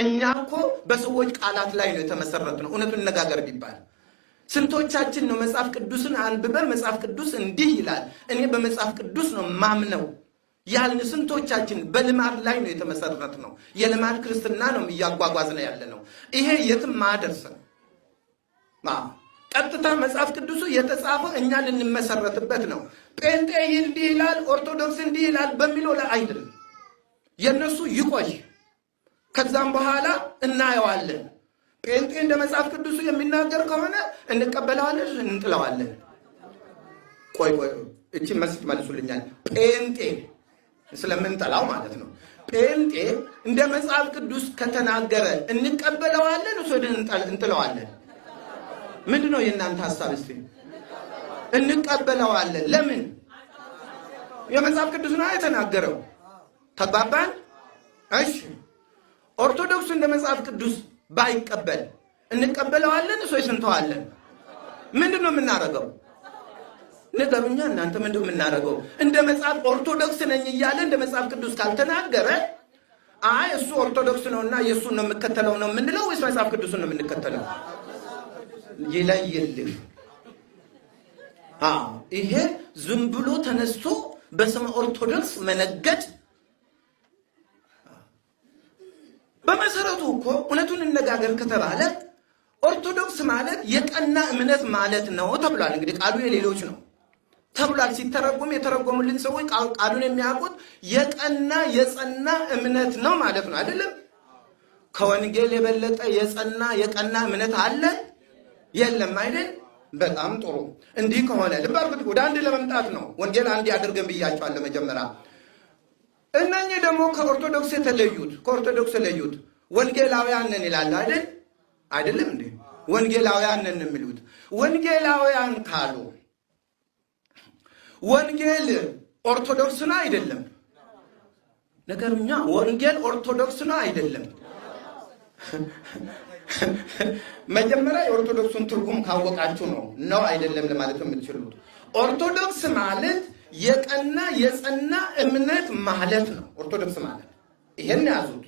እኛ እኮ በሰዎች ቃላት ላይ ነው የተመሰረትነው። እውነቱን ነጋገር ቢባል ስንቶቻችን ነው መጽሐፍ ቅዱስን አንብበን መጽሐፍ ቅዱስ እንዲህ ይላል እኔ በመጽሐፍ ቅዱስ ነው ማምነው ያልን? ስንቶቻችን በልማድ ላይ ነው የተመሰረትነው? የልማድ ክርስትና ነው እያጓጓዝነው ያለነው። ይሄ የትም ማደርሰን ቀጥታ መጽሐፍ ቅዱሱ የተጻፈው እኛ ልንመሰረትበት ነው። ጴንጤ እንዲህ ይላል፣ ኦርቶዶክስ እንዲህ ይላል በሚለው ላይ አይደለም። የነሱ ይቆይ፣ ከዛም በኋላ እናየዋለን። ጴንጤ እንደ መጽሐፍ ቅዱሱ የሚናገር ከሆነ እንቀበለዋለን፣ እንጥለዋለን። ቆይ እቺ መስት መልሱልኛል። ጴንጤ ስለምንጠላው ማለት ነው። ጴንጤ እንደ መጽሐፍ ቅዱስ ከተናገረ እንቀበለዋለን፣ እንጥለዋለን። ምንድነው የእናንተ ሐሳብ? እስቲ እንቀበለዋለን። ለምን? የመጽሐፍ ቅዱስ ነው የተናገረው። ተግባባን? እሺ። ኦርቶዶክስ እንደ መጽሐፍ ቅዱስ ባይቀበል እንቀበለዋለን ወይስ እንተዋለን? ምንድነው የምናደርገው? ንገሩኛ እናንተ። ምንድነው የምናደርገው? እንደ መጽሐፍ ኦርቶዶክስ ነኝ እያለ እንደ መጽሐፍ ቅዱስ ካልተናገረ አይ እሱ ኦርቶዶክስ ነውና የእሱን ነው የምከተለው ነው የምንለው ወይስ መጽሐፍ ቅዱስን ነው የምንከተለው? ይለይልህ። ይሄ ዝም ብሎ ተነስቶ በስመ ኦርቶዶክስ መነገድ በመሰረቱ እኮ እውነቱን እንነጋገር ከተባለ ኦርቶዶክስ ማለት የቀና እምነት ማለት ነው ተብሏል። እንግዲህ ቃሉ የሌሎች ነው ተብሏል። ሲተረጎም የተረጎሙልን ሰዎች ቃሉን የሚያውቁት የቀና የጸና እምነት ነው ማለት ነው አይደለም? ከወንጌል የበለጠ የጸና የቀና እምነት አለ? የለም አይደል? በጣም ጥሩ። እንዲህ ከሆነ ልባርኩት ወደ አንድ ለመምጣት ነው። ወንጌል አንድ ያድርገን ብያቸዋለሁ መጀመሪያ። እነኚህ ደግሞ ከኦርቶዶክስ የተለዩት ወንጌላውያን ነን ይላል አይደል? አይደለም እንዴ? ወንጌላውያን ነን የሚሉት ወንጌላውያን ካሉ ወንጌል ኦርቶዶክስ ነው አይደለም? ነገርኛ ወንጌል ኦርቶዶክስ ነው አይደለም? መጀመሪያ የኦርቶዶክሱን ትርጉም ካወቃችሁ ነው አይደለም ለማለት የምትችሉት። ኦርቶዶክስ ማለት የቀና የጸና እምነት ማለት ነው። ኦርቶዶክስ ማለት ይሄን ያዙት።